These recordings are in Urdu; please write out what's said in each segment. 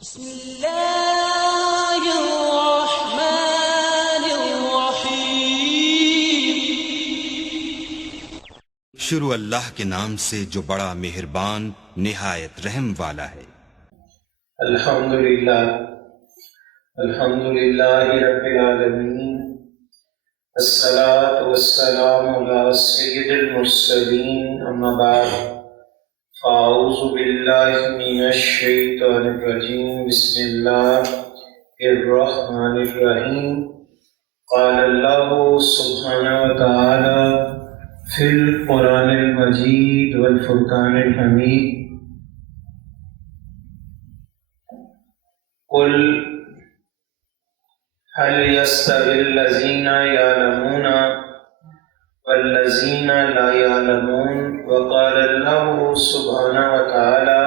بسم اللہ الرحمن الرحیم۔ شروع اللہ کے نام سے جو بڑا مہربان نہایت رحم والا ہے۔ الحمدللہ رب العالمین، الصلاة والسلام علی سید المرسلین، اما بعد فاعوذ باللہ من الشیطان الرجیم، بسم اللہ الرحمن الرحیم۔ قال اللہ سبحانہ وتعالی فی القرآن المجید والفرقان الحمید، قل هل يستوي الذين يعلمون والذين لا يعلمون، وقال الله سبحانه وتعالى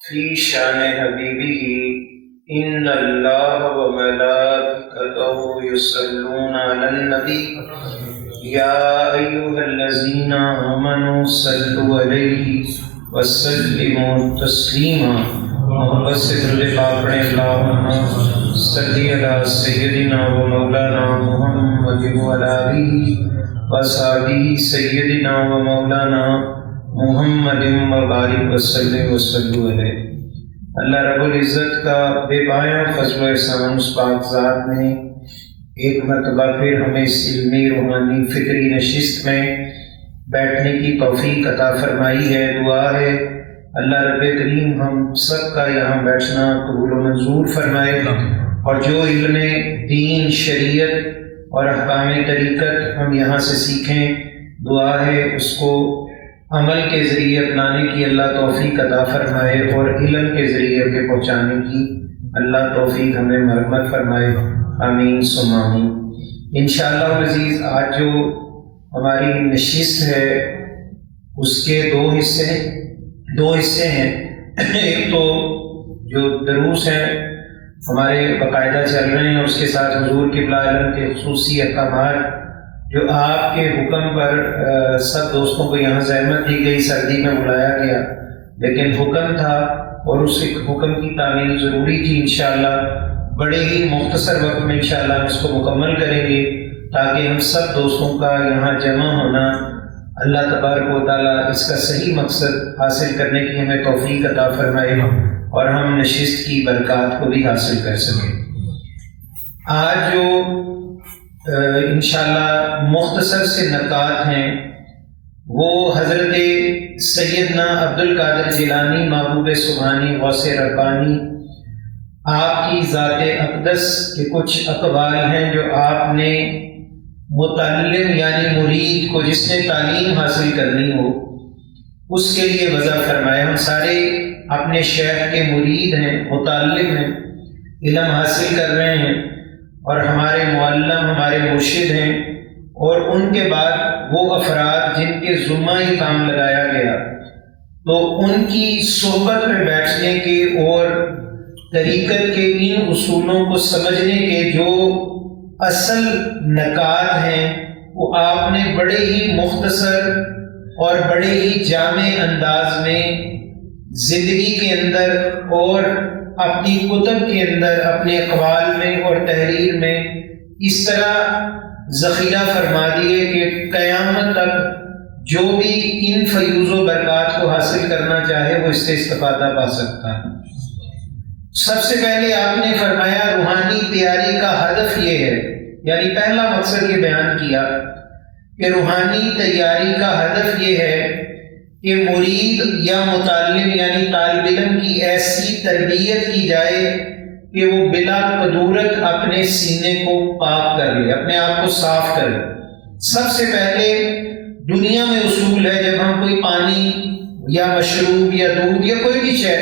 في شان حبيبه إن الله وملائكته يصلون على النبي يا أيها الذين آمنوا صلوا عليه وسلموا تسليما۔ محبت سے درود پاک پڑھیں، اللہم صلی علی سیدنا و مولانا محمد و علی آلہ و صحبہ سیدنا و مولانا محمد و بارک وسلم وسلم علیہ۔ اللہ رب العزت کا بے پایہ فضل و احسان اس پاک ذات نے ایک مرتبہ پھر ہمیں اس علمی روحانی فکری نشست میں بیٹھنے کی توفیق عطا فرمائی ہے۔ دعا ہے اللہ رب کریم ہم سب کا یہاں بیٹھنا قبول و منظور فرمائے، اور جو علم دین، شریعت اور احکام طریقت ہم یہاں سے سیکھیں، دعا ہے اس کو عمل کے ذریعے اپنانے کی اللہ توفیق عطا فرمائے، اور علم کے ذریعے کے پہنچانے کی اللہ توفیق ہمیں مرحمت فرمائے، آمین ثم آمین۔ انشاءاللہ العزیز آج جو ہماری نشست ہے اس کے دو حصے ہیں۔ ایک تو جو دروس ہیں ہمارے باقاعدہ چل رہے ہیں، اور اس کے ساتھ حضور قبلہ عالم کے خصوصی احکامات جو آپ کے حکم پر سب دوستوں کو یہاں زحمت دی گئی، سردی میں بلایا گیا، لیکن حکم تھا اور اس حکم کی تعمیل ضروری تھی۔ انشاءاللہ بڑے ہی مختصر وقت میں انشاءاللہ ہم اس کو مکمل کریں گے، تاکہ ہم سب دوستوں کا یہاں جمع ہونا اللہ تبارک و تعالیٰ اس کا صحیح مقصد حاصل کرنے کی ہمیں توفیق عطا فرمائے، اور ہم نشست کی برکات کو بھی حاصل کر سکیں۔ آج جو انشاءاللہ مختصر سے نکات ہیں وہ حضرت سیدنا عبدالقادر جیلانی محبوب سبحانی غوث ربانی آپ کی ذات اقدس کے کچھ اقوال ہیں جو آپ نے متعلم یعنی مرید کو، جس نے تعلیم حاصل کرنی ہو، اس کے لیے وضع فرمایا۔ ہم سارے اپنے شیخ کے مرید ہیں، متعلم ہیں، علم حاصل کر رہے ہیں، اور ہمارے معلم ہمارے مرشد ہیں، اور ان کے بعد وہ افراد جن کے ذمہ یہ کام لگایا گیا، تو ان کی صحبت میں بیٹھنے کے اور طریقت کے ان اصولوں کو سمجھنے کے جو اصل نکات ہیں وہ آپ نے بڑے ہی مختصر اور بڑے ہی جامع انداز میں زندگی کے اندر اور اپنی کتب کے اندر، اپنے اقوال میں اور تحریر میں اس طرح ذخیرہ فرما دیے کہ قیامت تک جو بھی ان فیوز و برکات کو حاصل کرنا چاہے وہ اس سے استفادہ پا سکتا ہے۔ سب سے پہلے آپ نے فرمایا روحانی تیاری کا ہدف یہ ہے، یعنی پہلا مقصد یہ بیان کیا کہ روحانی تیاری کا ہدف یہ ہے کہ مرید یا متعلم یعنی طالب علم کی ایسی تربیت کی جائے کہ وہ بلا قدورت اپنے سینے کو پاک کر لے، اپنے آپ کو صاف کر لے۔ سب سے پہلے دنیا میں اصول ہے، جب ہم کوئی پانی یا مشروب یا دودھ یا کوئی بھی شے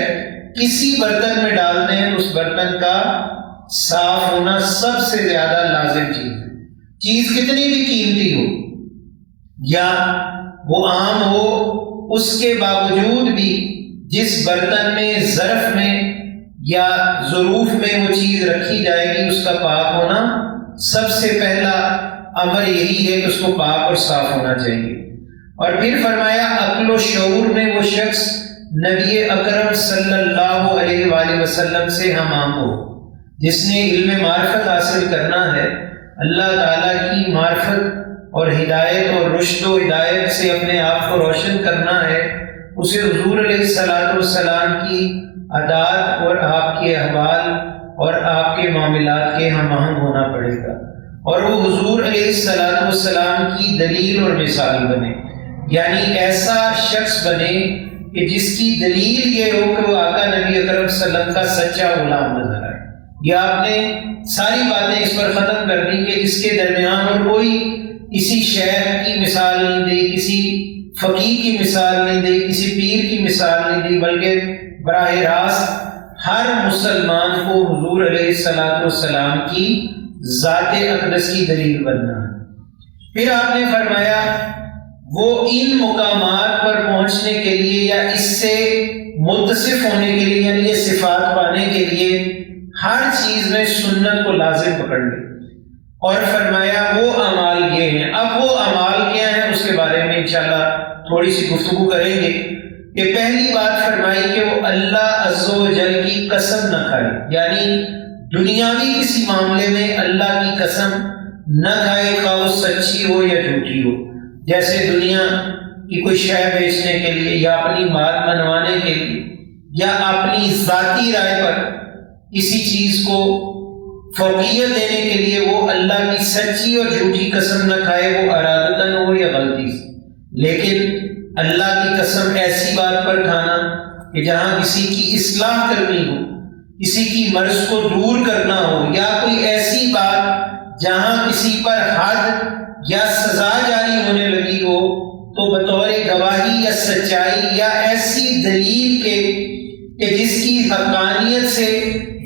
کسی برتن میں ڈالتے ہیں تو اس برتن کا صاف ہونا سب سے زیادہ لازم چیز ہے۔ چیز کتنی بھی قیمتی ہو یا وہ عام ہو، اس کے باوجود بھی جس برتن میں، ظرف میں یا ظروف میں وہ چیز رکھی جائے گی اس کا پاک ہونا سب سے پہلا امر یہی ہے کہ اس کو پاک اور صاف ہونا چاہیے۔ اور پھر فرمایا عقل و شعور میں وہ شخص نبی اکرم صلی اللہ علیہ وآلہ وسلم سے ہم آہنگ ہو۔ جس نے علم معرفت حاصل کرنا ہے، اللہ تعالیٰ کی معرفت اور ہدایت اور رشد و ہدایت سے اپنے آپ کو روشن کرنا ہے، اسے حضور علیہ السلام کی عادات اور آپ کے احوال اور آپ کے معاملات کے ہم آہنگ ہونا پڑے گا، اور وہ حضور علیہ السلام کی دلیل اور مثال بنے، یعنی ایسا شخص بنے کہ جس کی دلیل یہ ہو کہ وہ آقا نبی اکرم صلی اللہ علیہ وسلم کا سچا غلام نظر آئے۔ یا آپ نے ساری باتیں اس پر ختم کر دی کہ اس کے درمیان اور کوئی کسی شیخ کی مثال نہیں دی، کسی فقیہ کی مثال نہیں دی، کسی پیر کی مثال نہیں دی، بلکہ براہ راست ہر مسلمان کو حضور علیہ السلام کی ذات اقدس کی دلیل بننا ہے۔ پھر آپ نے فرمایا وہ ان مقامات پر پہنچنے کے لیے یا اس سے متصف ہونے کے لیے، یعنی یہ صفات پانے کے لیے ہر چیز میں سنت کو لازم پکڑ لے، اور فرمایا وہ اعمال یہ ہیں۔ اب وہ اعمال کیا ہیں اس کے بارے میں انشاءاللہ تھوڑی سی گفتگو کریں گے کہ پہلی بات فرمائی کہ وہ اللہ عز و جل کی قسم نہ کھائے، یعنی دنیاوی کسی معاملے میں اللہ کی قسم نہ کھائے، خواہ وہ سچی ہو یا جھوٹی ہو۔ جیسے دنیا کی کوئی شے بیچنے کے لیے یا اپنی بات منوانے کے لیے یا اپنی ذاتی رائے پر کسی چیز کو فوقیت دینے کے لیے وہ اللہ کی سچی اور جھوٹی قسم نہ کھائے، وہ ارادتاً ہو یا غلطی سے۔ لیکن اللہ کی قسم ایسی بات پر کھانا کہ جہاں کسی کی اصلاح کرنی ہو، کسی کی مرض کو دور کرنا ہو، یا کوئی ایسی بات جہاں کسی پر حد یا سزا جاری ہونے لگی ہو، تو بطور گواہی یا سچائی یا ایسی دلیل کے کہ جس کی حقانیت سے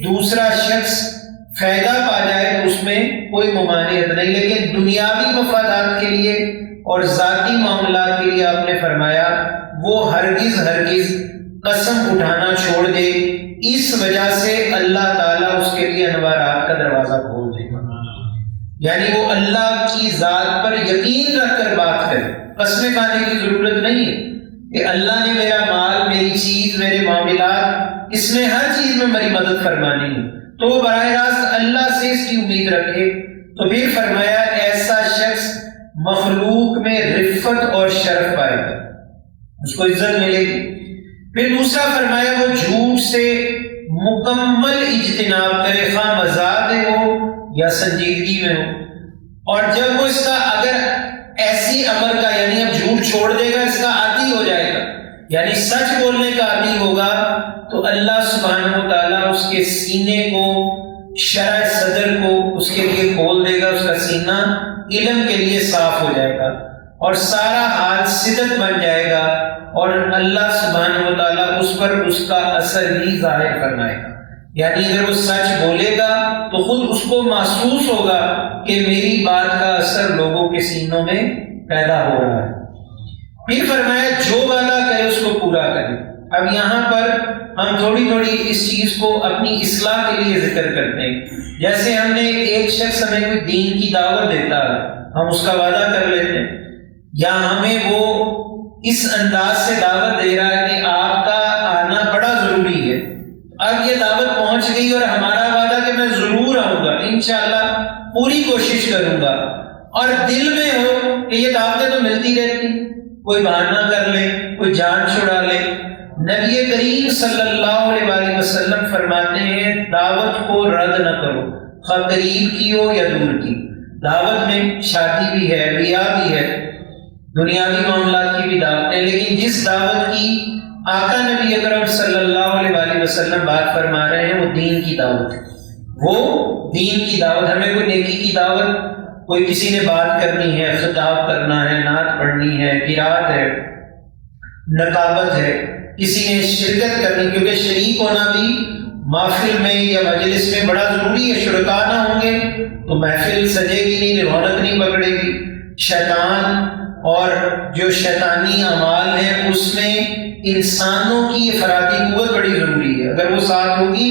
دوسرا شخص فائدہ پا جائے تو اس میں کوئی ممانعت نہیں، لیکن دنیاوی مفادات کے لیے اور ذاتی معاملات کے لیے آپ نے فرمایا وہ ہرگز قسم اٹھانا چھوڑ دے، اس وجہ سے اللہ تعالیٰ اس کے لیے انوارات کا دروازہ کھول دے گا۔ یعنی وہ اللہ کی ذات پر یقین رکھ کر بات کرے، قسمیں کھانے کی ضرورت نہیں ہے کہ اللہ نے میرا مال، میری چیز، میرے معاملات، اس میں ہر چیز میں میری مدد فرمانی ہے، تو وہ براہ راست اللہ سے اس کی امید رکھے۔ تو پھر فرمایا ایسا شخص مخلوق میں رفت اور شرف پائے گا، اس کو عزت ملے گی۔ پھر دوسرا فرمایا وہ جھوٹ سے مکمل اجتناب کرے، خواہ مزاح میں ہو یا سنجیدگی میں ہو، اور جب وہ اس کا اگر ایسی عمل کا یعنی اب جھوٹ چھوڑ دے گا، اس کا عادی ہو جائے گا، یعنی سچ بولنے کا عادی ہوگا، تو اللہ سبحانہ و تعالیٰ اس کے سینے کو، شرح صدر کو اس کے لیے کھول دے گا، اس کا سینہ علم کے لیے صاف ہو جائے گا اور سارا حال صدق بن جائے گا، اور اللہ سبحانہ و تعالیٰ اس پر اس کا اثر ہی ظاہر فرمائے گا۔ یعنی اگر وہ سچ بولے گا تو خود اس کو محسوس ہوگا کہ میری بات کا اثر لوگوں کے سینوں میں پیدا ہو رہا ہے۔ پھر فرمایا جو وعدہ کرے اس کو پورا کرے۔ اب یہاں پر ہم تھوڑی تھوڑی اس چیز کو اپنی اصلاح کے لیے ذکر کرتے ہیں۔ جیسے ہم نے ایک شخص ہمیں کوئی دین کی دعوت دیتا ہے، ہم اس کا وعدہ کر لیتے ہیں، یا ہمیں وہ اس انداز سے دعوت دے رہا ہے کہ آپ کا آنا بڑا ضروری ہے، اب یہ دعوت پہنچ گئی اور ہمارا وعدہ کہ میں ضرور آؤں گا، انشاءاللہ پوری کوشش کروں گا، اور دل میں ہو کہ یہ دعوتیں تو ملتی رہتی، کوئی بہانہ کر لے، کوئی جان چھڑا لے۔ نبی کریم صلی اللہ علیہ وسلم فرماتے ہیں دعوت کو رد نہ کرو، خواہ قریب کی ہو یا دور کی۔ دعوت میں شادی بھی ہے، بیاہ بھی ہے، دنیاوی معاملات کی بھی دعوت ہے، لیکن جس دعوت کی آقا نبی اکرم صلی اللہ علیہ وسلم بات فرما رہے ہیں وہ دین کی دعوت ہے۔ وہ دین کی دعوت، ہمیں کوئی نیکی کی دعوت، کوئی کسی نے بات کرنی ہے، خطاب کرنا ہے، نعت پڑھنی ہے، قرات ہے، نقابت ہے، کسی نے شرکت کرنی، کیونکہ شریک ہونا بھی محفل میں یا مجلس میں بڑا ضروری ہے۔ شرکا نہ ہوں گے تو محفل سجے گی نہیں، رونق نہیں پکڑے گی۔ شیطان اور جو شیطانی اعمال ہیں اس میں انسانوں کی افراطی قوت بڑی ضروری ہے، اگر وہ ساتھ ہوگی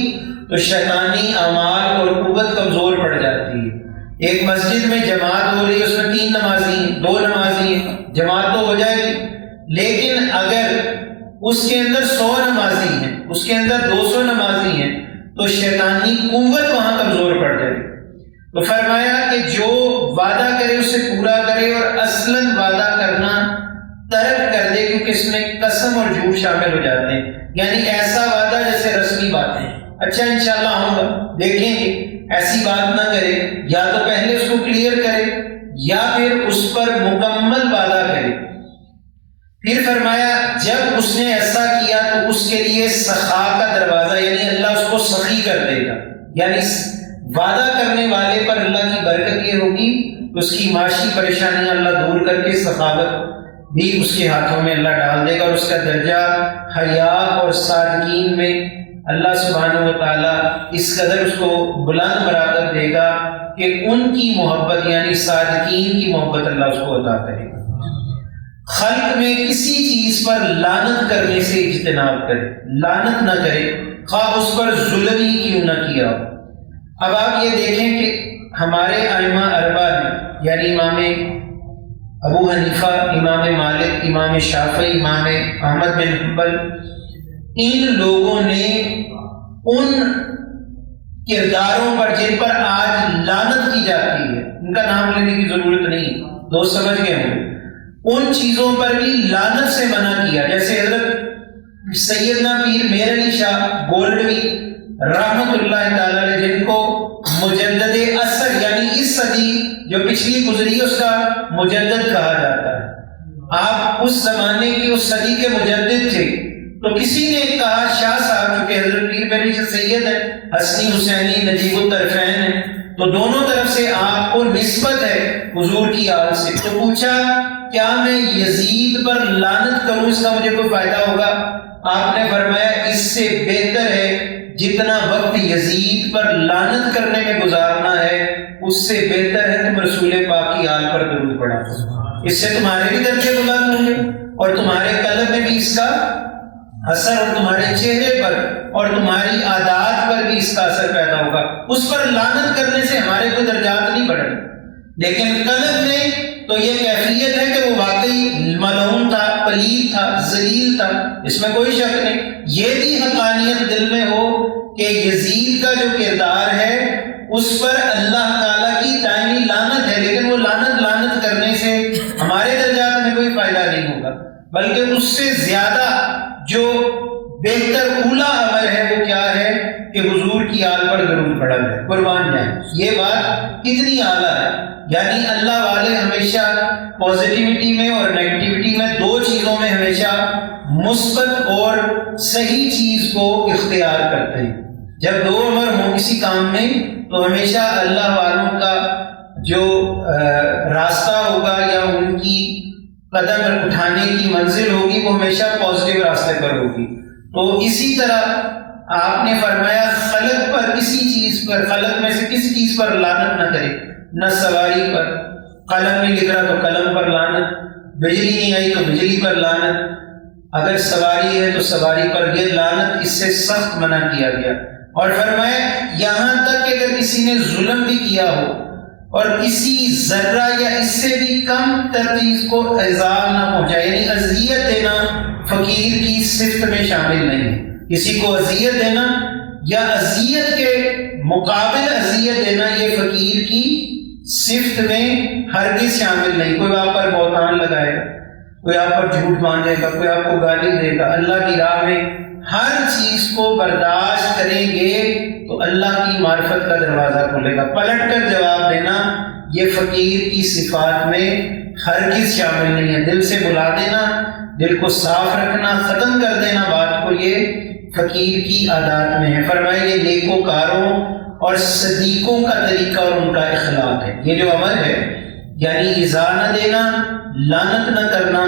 تو شیطانی اعمال اور قوت کمزور پڑ جاتی ہے۔ ایک مسجد میں جماعت ہو رہی ہے، اس میں 3 نمازی ہیں، 2 نمازی ہیں، جماعت تو ہو جائے گی، لیکن اگر اس کے اندر 100 نمازی ہیں، اس کے اندر 200 نمازی ہیں، تو شیطانی قوت وہاں کمزور پڑ جائے۔ تو فرمایا کہ جو وعدہ کرے اسے پورا کرے، اور اصلاً وعدہ کرنا ترک کر دے، کیونکہ اس میں قسم اور جھوٹ شامل ہو جاتے ہیں۔ یعنی ایسا وعدہ جیسے رسمی باتیں، اچھا انشاءاللہ آؤں گا، دیکھیں گے، ایسی بات نہ کرے، یا تو پہلے اس کو کلیئر کرے یا پھر اس پر مکمل وعدہ کرے۔ پھر فرمایا جب اس نے ایسا کیا تو اس کے لیے سخا کا دروازہ، یعنی اللہ اس کو سخی کر دے گا، یعنی وعدہ کرنے والے پر اللہ کی برکت یہ ہوگی اس کی معاشی پریشانیاں اللہ دور کر کے سخاوت بھی اس کے ہاتھوں میں اللہ ڈال دے گا، اور اس کا درجہ حیا اور صادقین میں اللہ سبحانہ و تعالیٰ اس قدر اس کو بلند مراتب دے گا کہ ان کی محبت یعنی صادقین کی محبت اللہ اس کو عطا کرے گا۔ خلق میں کسی چیز پر لعنت کرنے سے اجتناب کرے، لعنت نہ کرے، خواہ اس پر ظلم ہی کیوں نہ کیا ہو۔ اب آپ یہ دیکھیں کہ ہمارے ائمہ اربعہ نے، یعنی امام ابو حنیفہ، امام مالک، امام شافعی، امام احمد بن حنبل، ان لوگوں نے ان کرداروں پر جن پر آج لعنت کی جاتی ہے، ان کا نام لینے کی ضرورت نہیں، دوست سمجھ گئے ہوں، ان چیزوں پر بھی لعنت سے منع کیا۔ جیسے حضرت سیدنا پیر میر علی شاہ گولڈوی رحمت اللہ تعالی علیہ، جن کو مجدد اثر یعنی اس صدی جو پچھلی گزری اس کا مجدد کہا جاتا ہے، آپ اس زمانے کی اس صدی کے مجدد تھے، تو کسی نے کہا شاہ صاحب، چونکہ حضرت پیر میر علی شاہ سید ہے، حسنی حسینی نجیب الطرفین ہیں، تو دونوں طرف سے آپ کو نسبت ہے حضور کی آل سے، تو پوچھا کیا میں یزید پر لعنت کروں، اس کا مجھے کوئی فائدہ ہوگا؟ آپ نے فرمایا اس سے بہتر ہے جتنا وقت یزید پر لعنت کرنے میں گزارنا ہے، اس سے بہتر ہے تم رسول پاک کی آل پر درود پڑھا، اس سے تمہارے بھی درجے بلند ہوں گے اور تمہارے قلب میں بھی اس کا اثر، اور تمہارے چہرے پر اور تمہاری عادات پر بھی اس کا اثر پیدا ہوگا۔ اس پر لعنت کرنے سے ہمارے کوئی درجات نہیں بڑھے، لیکن قلب میں تو یہ کیفیت ہے کہ وہ واقعی ملعون تھا، پلید تھا، ذلیل تھا، اس میں کوئی شک نہیں۔ یہ بھی حقانیت دل میں ہو کہ یزید کا جو کردار ہے اس پر اللہ تعالیٰ کی دائمی لعنت ہے، لیکن وہ لعنت کرنے سے ہمارے درجات میں کوئی فائدہ نہیں ہوگا، بلکہ اس سے زیادہ جو بہتر اولا عمل ہے وہ کیا ہے کہ حضور کی آل پر درود پڑھا ہے، قربان جائیں۔ یہ بات کتنی اعلیٰ ہے، یعنی اللہ والے ہمیشہ پازیٹیوٹی میں اور نیگیٹیوٹی میں، دو چیزوں میں ہمیشہ مثبت اور صحیح چیز کو اختیار کرتے ہیں۔ جب دو امر ہوں کسی کام میں تو ہمیشہ اللہ والوں کا جو راستہ ہوگا یا ان کی قدم اٹھانے کی منزل ہوگی وہ ہمیشہ پازیٹیو راستے پر ہوگی۔ تو اسی طرح آپ نے فرمایا خلق پر کسی چیز پر، خلق میں سے کسی چیز پر لعنت نہ کرے، نہ سواری پر، قلم نہیں لکھ رہا تو قلم پر لعنت، بجلی نہیں آئی تو بجلی پر لعنت، اگر سواری ہے تو سواری پر، یہ لعنت اس سے سخت منع کیا گیا۔ اور فرمایا یہاں تک کہ اگر کسی نے ظلم بھی کیا ہو اور کسی ذرہ یا اس سے بھی کم تر چیز کو ایذا نہ پہنچائے، یعنی اذیت دینا فقیر کی صفت میں شامل نہیں، کسی کو اذیت دینا یا اذیت کے مقابل اذیت دینا یہ فقیر کی صفت میں ہرگز شامل نہیں۔ کوئی آپ پر بہتان لگائے گا، کوئی آپ پر جھوٹ باندھے گا، کوئی آپ کو گالی دے گا، اللہ کی راہ میں ہر چیز کو برداشت کریں گے تو اللہ کی معرفت کا دروازہ کھلے گا۔ پلٹ کر جواب دینا یہ فقیر کی صفات میں ہرگز شامل نہیں ہے۔ دل سے بلا دینا، دل کو صاف رکھنا، ختم کر دینا بات کو، یہ فقیر کی عادات میں ہے۔ فرمایا یہ نیکوکاروں اور صدیقوں کا طریقہ اور ان کا اخلاق ہے۔ یہ جو عمل ہے یعنی ایذا نہ دینا، لعنت نہ کرنا،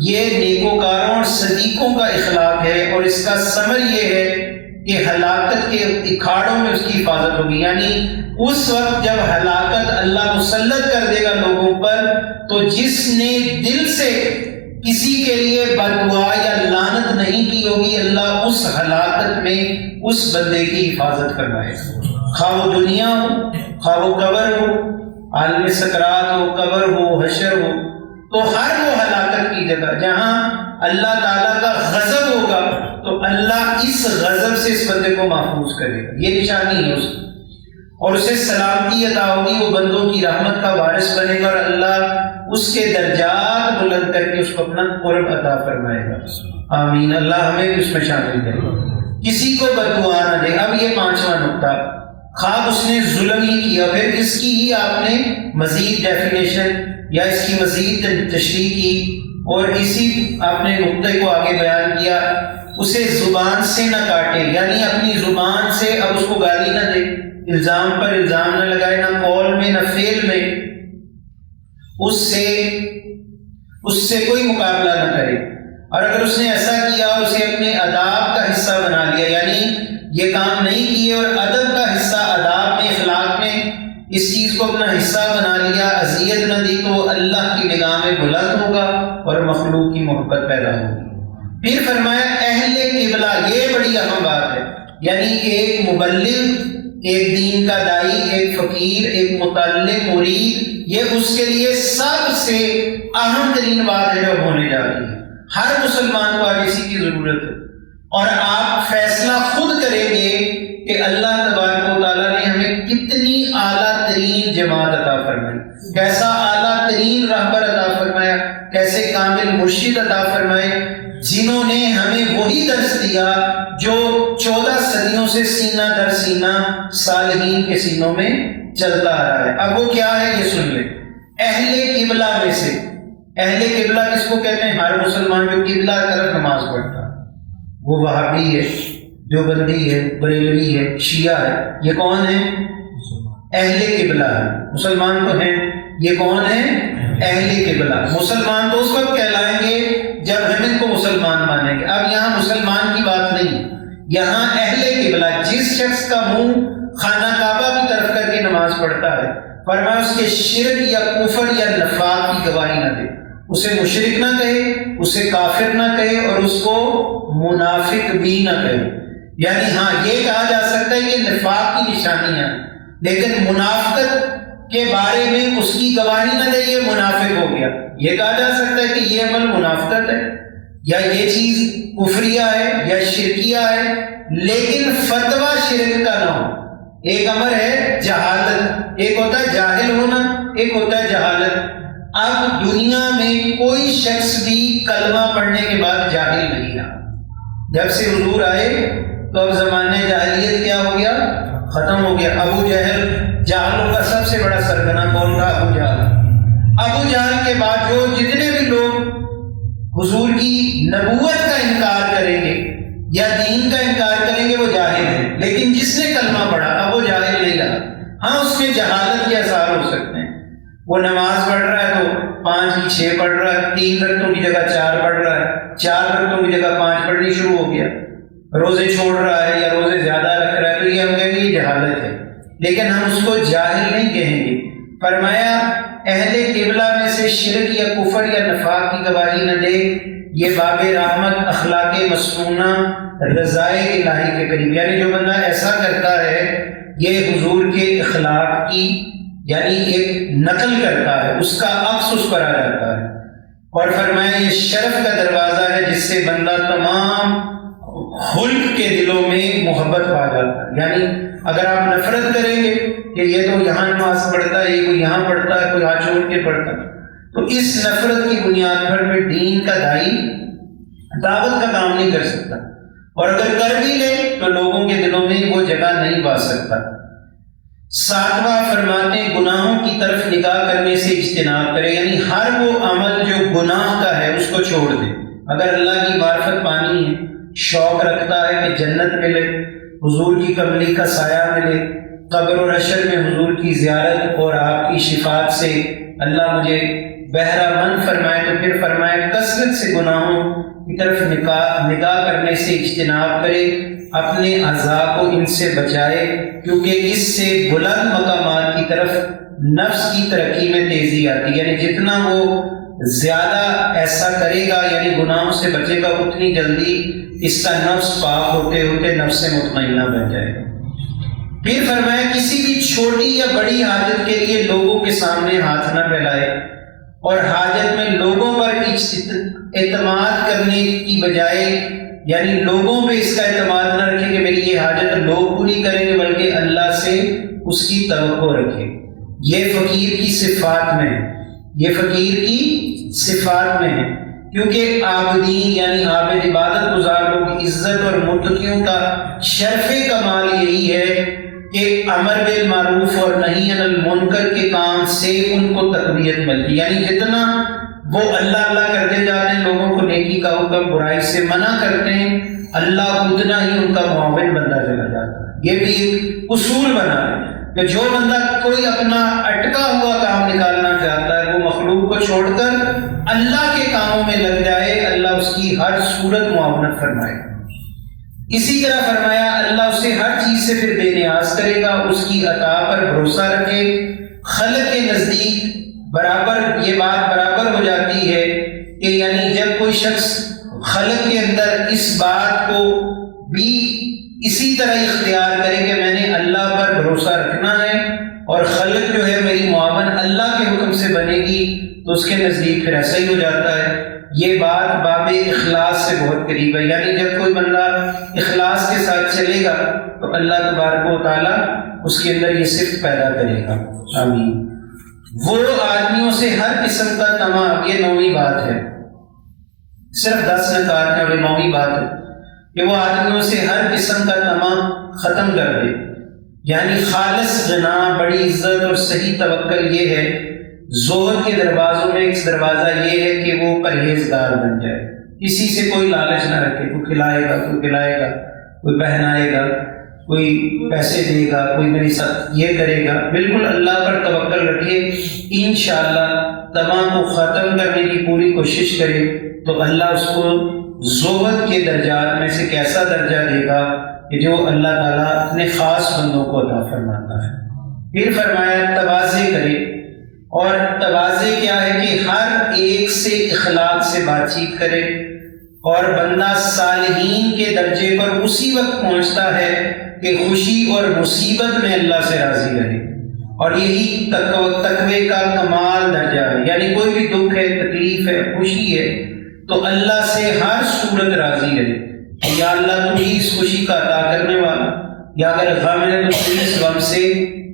یہ نیکوکاروں اور صدیقوں کا اخلاق ہے، اور اس کا ثمر یہ ہے کہ ہلاکت کے اکھاڑوں میں اس کی حفاظت ہوگی۔ یعنی اس وقت جب ہلاکت اللہ مسلط کر دے گا لوگوں پر، تو جس نے دل سے کسی کے لیے بد دعا یا لعنت نہیں کی ہوگی، اللہ اس ہلاکت میں اس بندے کی حفاظت کروائے گا، خواہ وہ دنیا ہو، خواہ وہ قبر ہو، عالم سکرات ہو، قبر ہو، حشر ہو، تو ہر وہ ہلاکت کی جگہ جہاں اللہ تعالیٰ کا غضب ہوگا تو اللہ اس غضب سے اس بندے کو محفوظ کرے گا، یہ نشانی ہے اس کی، اور اسے سلامتی عطا ہوگی، وہ بندوں کی رحمت کا وارث بنے گا، اور اللہ اس کے درجات بلند کر کے اس کو اپنا قرب عطا فرمائے گا۔ آمین، اللہ ہمیں بھی اس میں شامل کرے۔ کسی کو بد دعا نہ دے۔ اب یہ 5واں نقطہ، خواب اس نے ظلم ہی کیا، پھر اس کی ہی آپ نے مزید ڈیفینیشن یا اس کی مزید تشریح کی، اور اسی آپ نے نقطے کو آگے بیان کیا، اسے زبان سے نہ کاٹے، یعنی اپنی زبان سے اب اس کو گالی نہ دے، الزام پر الزام نہ لگائے، نہ قول میں نہ فعل میں، اس سے کوئی مقابلہ نہ کرے، اور اگر اس نے ایسا کیا اور اسے اپنے آداب کا حصہ بنا لیا، یعنی یہ کام نہیں کیے اور ادب کا حصہ، آداب میں اخلاق میں اس چیز کو اپنا حصہ بنا لیا، اذیت نہ دی، تو اللہ کی نگاہ میں بلند ہوگا اور مخلوق کی محبت پیدا ہوگی۔ پھر فرمایا اہل قبلہ، یہ بڑی اہم بات ہے، یعنی ایک مبلغ، ایک دین کا دائی، ایک فقیر، ایک متعلم، مرید، یہ اس کے لیے سب سے اہم ترین بات ہے جو ہونے جا رہی ہے۔ ہر مسلمان کو آج اسی کی ضرورت ہے، اور آپ فیصلہ خود کریں گے کہ اللہ تبارک و تعالیٰ نے ہمیں کتنی اعلیٰ ترین جماعت عطا فرمائی، کیسا اعلیٰ ترین رہبر عطا فرمایا، کیسے کامل مرشد عطا فرمائے، جنہوں نے ہمیں وہی درس دیا جو 14 صدیوں سے سینہ در سینہ صالحین کے سینوں میں چلتا آ رہا ہے۔ اب وہ کیا ہے یہ سن لیں۔ اہل قبلہ میں سے، اہل قبلہ کس کو کہتے ہیں؟ ہر مسلمان جو قبلہ طرف نماز پڑھتا ہے، وہ وہابی ہے، دیوبندی ہے، بریلوی ہے، شیعہ ہے، یہ کون ہے؟ اہل قبلہ ہے۔ مسلمان تو ہیں، یہ کون ہے؟ اہل قبلہ۔ مسلمان تو اس وقت کہلائیں گے جب ہم ان کو مسلمان مانیں گے۔ اب یہاں مسلمان کی بات نہیں، یہاں اہل قبلہ، جس شخص کا منہ خانہ کعبہ کی طرف کر کے نماز پڑھتا ہے، فرمایا اس کے شرک یا کفر یا نفاق کی گواہی نہ دے، اسے مشرک نہ کہے، اسے کافر نہ کہے، اور اس کو منافق بھی نہ کہے۔ یعنی ہاں یہ کہا جا سکتا ہے کہ نفاق کی نشانیاں، لیکن منافقت کے بارے میں اس کی گواہی نہ دے، یہ منافق ہو گیا۔ یہ کہا جا سکتا ہے کہ یہ عمل منافقت ہے، یا یہ چیز کفریہ ہے یا شرکیہ ہے، لیکن فتویٰ شرک کا نہ ہو۔ ایک امر ہے جہالت، ایک ہوتا ہے جاہل ہونا، ایک ہوتا ہے جہالت۔ اب دنیا میں کوئی شخص بھی کلمہ پڑھنے کے بعد جاہل نہیں رہا۔ جب سے حضور آئے تو اب زمانے جاہلیت کیا ہو گیا؟ ختم ہو گیا۔ ابو جہل جہلوں کا سب سے بڑا سرگنا کون تھا؟ ابو جہل۔ ابو جہل کے بعد جو جتنے بھی لوگ حضور کی نبوت کا انکار کریں گے یا دین کا انکار کریں گے وہ جاہل ہیں، لیکن جس نے کلمہ پڑھا اب وہ جاہل نہیں رہا۔ ہاں اس میں جہالت کے اثار ہو سکتے ہیں، وہ نماز پڑھ رہا ہے تو 5 کی 6 پڑھ رہا ہے، 3 رکعتوں کی جگہ 4 پڑھ رہا ہے، 4 رکعتوں کی جگہ 5 پڑھنی شروع ہو گیا، روزے چھوڑ رہا ہے یا روزے زیادہ رکھ رہا ہے، تو یہ ہم کہیں گے یہ جہالت ہے، لیکن ہم اس کو جاہل نہیں کہیں گے۔ فرمایا اہل قبلہ میں سے شرک یا کفر یا نفاق کی گواہی نہ دے، یہ باب رحمت، اخلاق مسنونہ، رضائے الہی کے قریب، یعنی جو بندہ ایسا کرتا ہے یہ حضور کے اخلاق کی یعنی ایک نقل کرتا ہے، اس کا عکس اس پر آ جاتا ہے۔ اور فرمایا یہ شرف کا دروازہ ہے جس سے بندہ تمام خلق کے دلوں میں محبت پا جاتا ہے۔ یعنی اگر آپ نفرت کریں گے کہ یہ تو یہاں نماز پڑھتا ہے، یہ کوئی یہاں پڑھتا ہے، کوئی ہاتھ چھوڑ کے پڑھتا ہے، تو اس نفرت کی بنیاد پر میں دین کا دائی دعوت کا کام نہیں کر سکتا، اور اگر کر بھی لے تو لوگوں کے دلوں میں وہ جگہ نہیں پا سکتا۔ 7واں فرماتے ہیں گناہوں کی طرف نگاہ کرنے سے اجتناب کرے، یعنی ہر وہ عمل جو گناہ کا ہے اس کو چھوڑ دے۔ اگر اللہ کی معرفت پانی ہے، شوق رکھتا ہے کہ جنت ملے، حضور کی کملی کا سایہ ملے، قبر و حشر میں حضور کی زیارت اور آپ کی شفاعت سے اللہ مجھے بہرہ مند فرمائے، تو پھر فرمائے کثرت سے گناہوں کی طرف نگاہ کرنے سے اجتناب کرے، اپنے اعضاء کو ان سے بچائے، کیونکہ اس سے بلند مقامات کی طرف نفس کی ترقی میں تیزی آتی ہے۔ یعنی جتنا وہ زیادہ ایسا کرے گا یعنی گناہوں سے بچے گا، اتنی جلدی اس کا نفس پاک ہوتے ہوتے نفس مطمئنہ بن جائے گا۔ پھر فرمایا کسی بھی چھوٹی یا بڑی حاجت کے لیے لوگوں کے سامنے ہاتھ نہ پھیلائے، اور حاجت میں لوگوں پر اعتماد کرنے کی بجائے یعنی لوگوں پہ اس کا اعتماد نہ رکھے کہ میری یہ حاجت لوگ پوری کریں گے، بلکہ اللہ سے اس کی توقع رکھے۔ یہ فقیر کی صفات میں ہے، یہ فقیر کی صفات میں ہے، کیونکہ عابدین یعنی عابد عبادت گزار لوگ عزت اور متقیوں کا شرف کمال یہی ہے کہ امر بالمعروف اور نہی عن المنکر کے کام سے ان کو تقویت ملتی، یعنی جتنا وہ اللہ اللہ کرتے جاتے ہیں، لوگوں کو نیکی کا حکم برائی سے منع کرتے ہیں، اللہ اتنا ہی ان کا معاون بنتا چلا جاتا ہے۔ یہ بھی ایک اصول بنا ہے کہ جو بندہ کوئی اپنا اٹکا ہوا کام نکالنا چاہتا ہے، وہ مخلوق کو چھوڑ کر اللہ کے کاموں میں لگ جائے، اللہ اس کی ہر صورت معاونت فرمائے۔ اسی طرح فرمایا اللہ اسے ہر چیز سے پھر بے نیاز کرے گا، اس کی عطا پر بھروسہ رکھے۔ خلق کے نزدیک برابر یہ بات برابر ہو جاتی ہے کہ یعنی جب کوئی شخص خلق کے اندر اس بات کو بھی اسی طرح اختیار کرے کہ میں نے اللہ پر بھروسہ رکھنا ہے اور خلق جو ہے میری معاون اللہ کے حکم سے بنے گی، تو اس کے نزدیک پھر ایسا ہی ہو جاتا ہے۔ یہ بات باب اخلاص سے بہت قریب ہے، یعنی جب کوئی بندہ اخلاص کے ساتھ چلے گا تو اللہ تبارک و تعالیٰ اس کے اندر یہ صفت پیدا کرے گا۔ آمین۔ وہ آدمیوں سے ہر قسم کا طمع، یہ 9ویں بات ہے، صرف 10 نکات ہے اور 9ویں بات ہے کہ وہ آدمیوں سے ہر قسم کا طمع ختم کر دے، یعنی خالص غنا، بڑی عزت اور صحیح توکل یہ ہے۔ زہد کے دروازوں میں ایک دروازہ یہ ہے کہ وہ پرہیزگار بن جائے، کسی سے کوئی لالچ نہ رکھے، کوئی کھلائے گا، کوئی پلائے گا، کوئی پہنائے گا، کوئی پیسے دے گا، کوئی میرے ساتھ یہ کرے گا، بالکل اللہ پر توکل رکھے۔ انشاءاللہ طمع کو ختم کرنے کی پوری کوشش کرے تو اللہ اس کو زہد کے درجات میں سے کیسا درجہ دے گا کہ جو اللہ تعالیٰ اپنے خاص بندوں کو عطا فرماتا ہے۔ پھر فرمایا تواضع کرے، اور تواضع کیا ہے کہ ہر ایک سے اخلاق سے بات چیت کرے، اور بندہ صالحین کے درجے پر اسی وقت پہنچتا ہے کہ خوشی اور مصیبت میں اللہ سے راضی رہے، اور یہی تقوی کا کمال درجہ ہے، یعنی کوئی بھی دکھ ہے، تکلیف ہے، خوشی ہے تو اللہ سے ہر صورت راضی رہے، یا اللہ تو ہی اس خوشی کا عطا کرنے والا، یا اگر غم ہے تو تو اس غم سے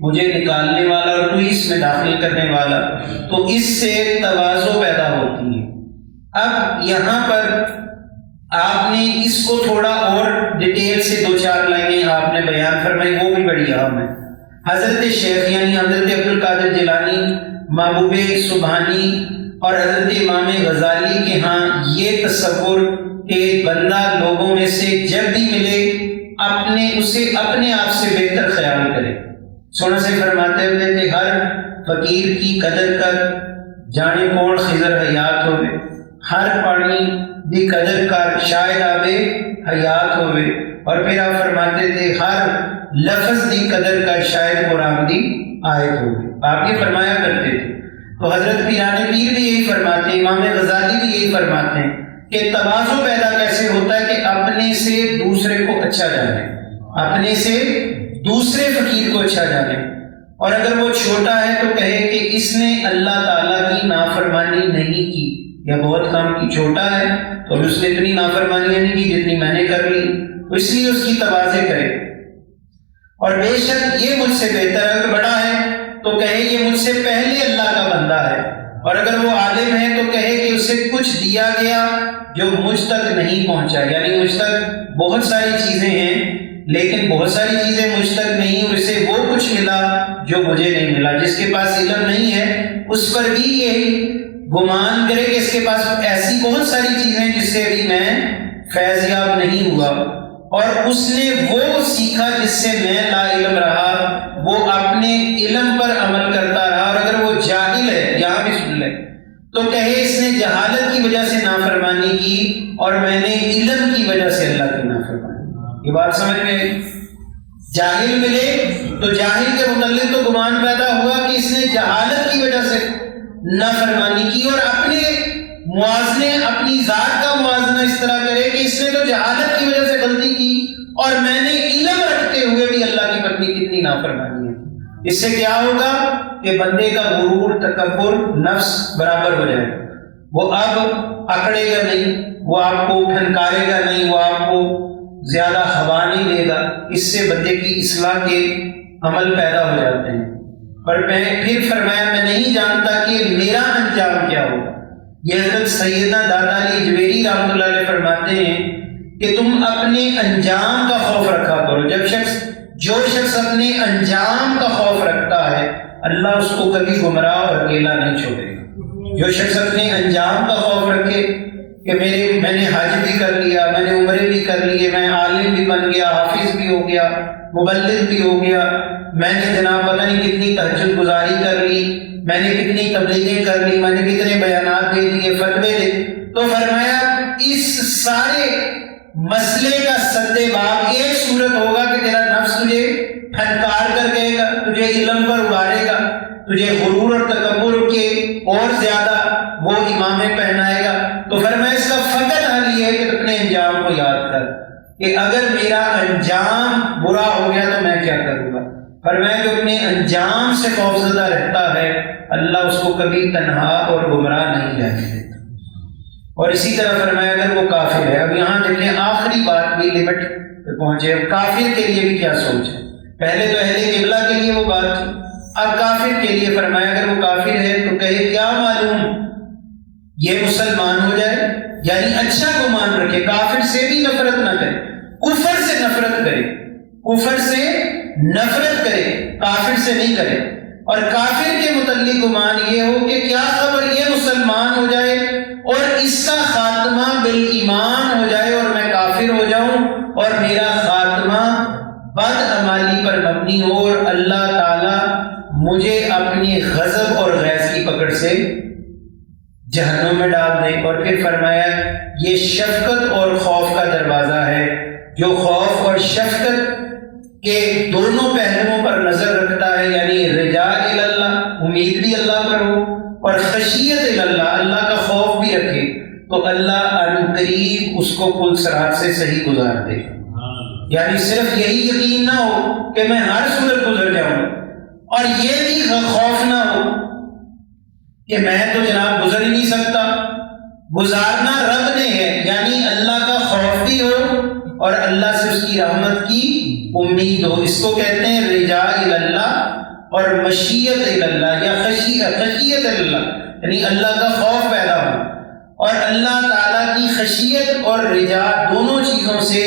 مجھے نکالنے والا اور تو اس میں داخل کرنے والا، تو اس سے تواضع پیدا ہوتی ہے۔ اب یہاں پر آپ نے اس کو تھوڑا اور ڈیٹیل سے 2-4 لائنیں آپ نے بیان فرمائی، وہ بھی بڑی اہم ہے۔ حضرت شیخ یعنی حضرت عبدالقادر جیلانی، محبوب سبحانی اور حضرت امام غزالی کے ہاں یہ تصور کہ بندہ لوگوں میں سے جب بھی ملے اسے اپنے آپ سے بہتر خیال کرے۔ سونا سے فرماتے ہوئے کہ ہر فقیر کی قدر کر، جانے کون خضر حیات ہوئے، ہر پانی دی قدر کر، شاید آبے حیات ہوئے، اور پھر آپ فرماتے تھے ہر لفظ دی قدر کر، شاید قرآن دی آیت ہوئے۔ آپ یہ فرمایا کرتے تھے۔ تو حضرت پیران پیر بھی یہی فرماتے ہیں، امام غزالی بھی یہی فرماتے ہیں کہ تواضع پیدا کیسے ہوتا ہے کہ اپنے سے دوسرے کو اچھا جانے، اپنے سے دوسرے فقیر کو اچھا جانے، اور اگر وہ چھوٹا ہے تو کہے کہ اس نے اللہ تعالیٰ کی نافرمانی نہیں کی، یا بہت کم کی، چھوٹا ہے تو اس نے اتنی نافرمانیاں نہیں کی جتنی میں نے کر لی، تو اس لیے اس کی تواضع کرے۔ اور بے شک یہ مجھ سے بہتر ہے، اگر بڑا ہے تو کہے یہ مجھ سے پہلے اللہ کا بندہ ہے، اور اگر وہ عالم ہے تو کہے کہ اسے کچھ دیا گیا جو مجھ تک نہیں پہنچا، یعنی مجھ تک بہت ساری چیزیں ہیں لیکن بہت ساری چیزیں مجھ تک نہیں، اور اسے وہ کچھ ملا جو مجھے نہیں ملا۔ جس کے پاس علم نہیں ہے اس پر بھی یہی گمان کرے کہ اس کے پاس ایسی بہت ساری چیزیں جس سے ابھی میں فیض یاب نہیں ہوا، اور اس نے وہ سیکھا جس سے میں لا علم رہا، وہ اپنے علم پر عمل کرتا رہا۔ اور اگر وہ جاہل ہے، یہاں بھی سن لیں، تو کہے اس نے جہالت کی وجہ سے نافرمانی کی اور میں نے علم کی وجہ سے اللہ کی نافرمانی۔ یہ بات سمجھ میں آئی؟ جاہل ملے تو جاہل کے متعلق تو گمان پیدا ہوا کہ اس نے جہالت کی وجہ سے نافرمانی کی، اور اپنے موازنے، اپنی ذات کا موازنہ اس طرح کرے کہ اس نے تو جہالت کی وجہ سے غلطی کی اور میں نے علم رکھتے ہوئے بھی اللہ کی پتنی کتنی نافرمانی ہے۔ اس سے کیا ہوگا کہ بندے کا غرور، تکبر، نفس برابر ہو جائے، وہ اب اکڑے گا نہیں، وہ آپ کو پھنکارے گا نہیں، وہ آپ کو زیادہ ہوا نہیں دے گا، اس سے بندے کی اصلاح کے عمل پیدا ہو جاتے ہیں۔ اور میں پھر فرمایا میں نہیں جانتا کہ میرا انجام کیا ہوگا۔ یہ حضرت سیدنا دادا علی جویری رحمۃ اللہ علیہ فرماتے ہیں کہ تم اپنے انجام کا خوف رکھا کرو۔ جو شخص اپنے انجام کا خوف رکھتا ہے اللہ اس کو کبھی گمراہ اور اکیلا نہیں چھوڑے گا۔ جو شخص اپنے انجام کا خوف رکھے کہ میں نے حج بھی کر لیا، میں نے عمرے بھی کر لیے، میں عالم بھی بن گیا، حافظ بھی ہو گیا، مبلغ بھی ہو گیا، میں نے جناب پتہ نہیں کتنی تہجد گزاری کر لی، میں نے کتنی تبلیغیں کر لی، میں نے کتنے بیانات دے دیے، فتوے دے، تو فرمایا اس سارے مسئلے کا سد باب ایک صورت ہوگا کہ تیرا نفس تجھے پھنکار کر کہے گا، تجھے علم پر اڑائے گا، تجھے غرور اور تکبر کے اور زیادہ وہ امامیں پہنائے گا۔ تو فرمایا اس کا فقط حل یہ ہے کہ اپنے انجام کو یاد کر کہ اگر میرا انجام برا ہو گیا تو میں کیا کروں گا۔ فرمایا کہ اپنے انجام سے خوفزدہ رہتا ہے اللہ اس کو کبھی تنہا اور گمراہ نہیں جانے دیتا۔ اور اسی طرح فرمایا اگر وہ کافر ہے، اب یہاں دیکھیں آخری بات بھی لمٹ پہ پہنچے، اب کافر کے لیے بھی کیا سوچ ہے۔ پہلے تو اہل قبلہ کے لیے وہ بات تھی، اب کافر کے لیے فرمایا اگر وہ کافر ہے تو کہے کیا معلوم یہ مسلمان ہو جائے، یعنی اچھا گمان رکھے، کافر سے بھی نفرت نہ کرے، کفر سے نفرت کرے، کفر سے نفرت کرے، کافر سے نہیں کرے۔ اور کافر کے متعلق گمان یہ ہو کہ کیا خبر یہ مسلمان ہو جائے اور اس کا خاتمہ بالایمان ہو جائے اور میں کافر ہو جاؤں اور میرا خاتمہ بدعمالی پر مبنی ہو اور اللہ تعالی مجھے اپنی غضب اور غیظ کی پکڑ سے جہنم میں ڈال دے۔ اور پھر فرمایا یہ شفقت اور خوف کا دروازہ ہے، جو خوف اور شفقت کے دونوں پہلوؤں پر نظر رکھتا ہے، یعنی رجاء اللہ، امید بھی اللہ پر ہو، اور خشیت اللہ، اللہ کا خوف بھی رکھے، تو اللہ عنقریب اس کو پل صراط سے صحیح گزار دے۔ یعنی صرف یہی یقین نہ ہو کہ میں ہر صورت گزر جاؤں، اور یہ بھی خوف نہ ہو کہ میں تو جناب گزر ہی نہیں سکتا، گزارنا رب نے ہے، یعنی اللہ کا خوف بھی ہو اور اللہ سے اس کی رحمت کی امید ہو۔ اس کو کہتے ہیں رجاء اللہ اور مشیت اللہ یا خشیت اللہ، یعنی اللہ کا خوف پیدا ہو اور اللہ تعالیٰ کی خشیت اور رجاء دونوں چیزوں سے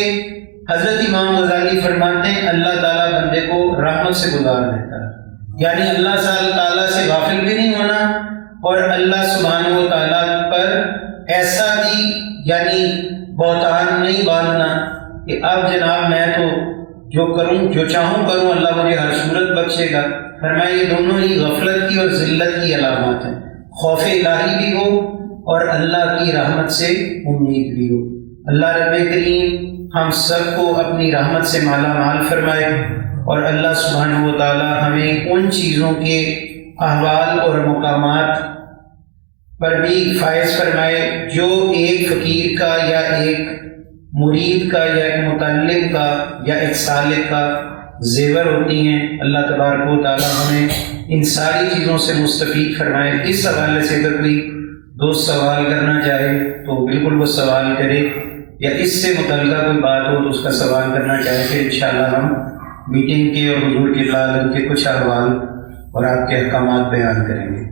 حضرت امام غزالی فرماتے ہیں اللہ تعالیٰ بندے کو رحمت سے گزار دیتا ہے، یعنی اللہ تعالیٰ سے غافل بھی نہیں ہونا اور اللہ سبحانہ و تعالیٰ پر ایسا بھی یعنی بہتان نہیں باندھنا کہ اب جناب میں تو جو کروں جو چاہوں کروں اللہ مجھے ہر صورت بخشے گا۔ فرمایا یہ دونوں ہی غفلت کی اور ذلت کی علامات ہیں، خوف الہی بھی ہو اور اللہ کی رحمت سے امید بھی ہو۔ اللہ رب کریم ہم سب کو اپنی رحمت سے مالا مال فرمائے اور اللہ سبحانہ و تعالی ہمیں ان چیزوں کے احوال اور مقامات پر بھی فائز فرمائے جو ایک فقیر کا یا ایک مرید کا یا ایک متعلم کا یا ایک سالک کا زیور ہوتی ہیں۔ اللہ تبارک و تعالی ہمیں ان ساری چیزوں سے مستفید فرمائے۔ اس حوالے سے اگر کوئی دوست سوال کرنا چاہے تو بالکل وہ سوال کرے، یا اس سے متعلقہ کوئی بات ہو تو اس کا سوال کرنا چاہے، پھر انشاءاللہ ہم میٹنگ کے اور حضور کے کے کچھ احوال اور آپ کے احکامات بیان کریں گے۔